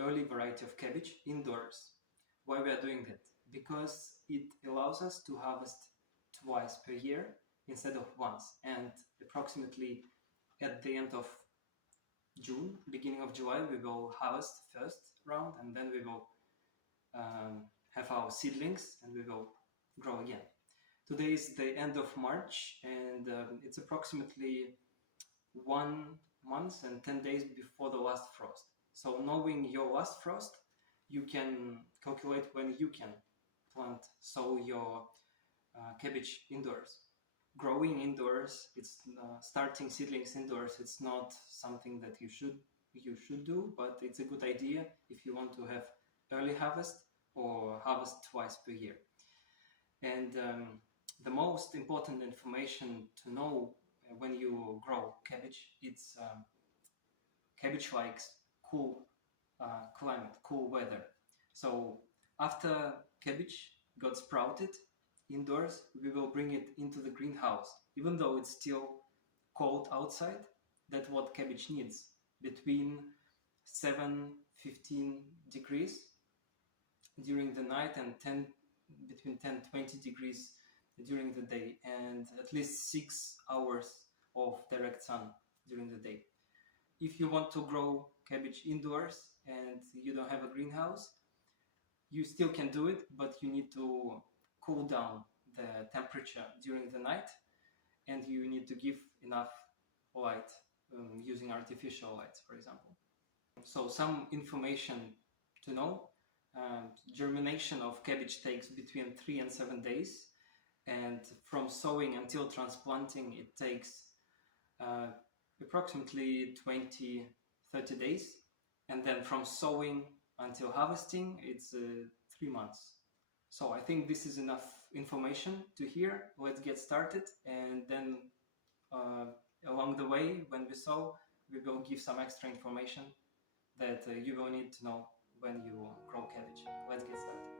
early variety of cabbage indoors. Why we are doing that? Because it allows us to harvest twice per year instead of once, and approximately at the end of June, beginning of July, we will harvest first round, and then we will have our seedlings and we will grow again. Today is the end of March, and it's approximately 1 month and 10 days before the last frost. So knowing your last frost, you can calculate when you can sow your cabbage indoors. Growing indoors, it's starting seedlings indoors. It's not something that you should do, but it's a good idea if you want to have early harvest or harvest twice per year. And the most important information to know when you grow cabbage, it's cabbage likes cool climate, cool weather. So after cabbage got sprouted indoors, we will bring it into the greenhouse. Even though it's still cold outside, that's what cabbage needs, between 7-15 degrees during the night and between 10-20 degrees during the day, and at least 6 hours of direct sun during the day. If you want to grow cabbage indoors and you don't have a greenhouse, you still can do it, but you need to cool down the temperature during the night, and you need to give enough light using artificial lights, for example. So some information to know. Germination of cabbage takes between 3 and 7 days, and from sowing until transplanting it takes approximately 20-30 days, and then from sowing until harvesting it's 3 months. So I think this is enough information to hear. Let's get started, and then along the way when we sow we will give some extra information that you will need to know when you grow cabbage. Let's get started.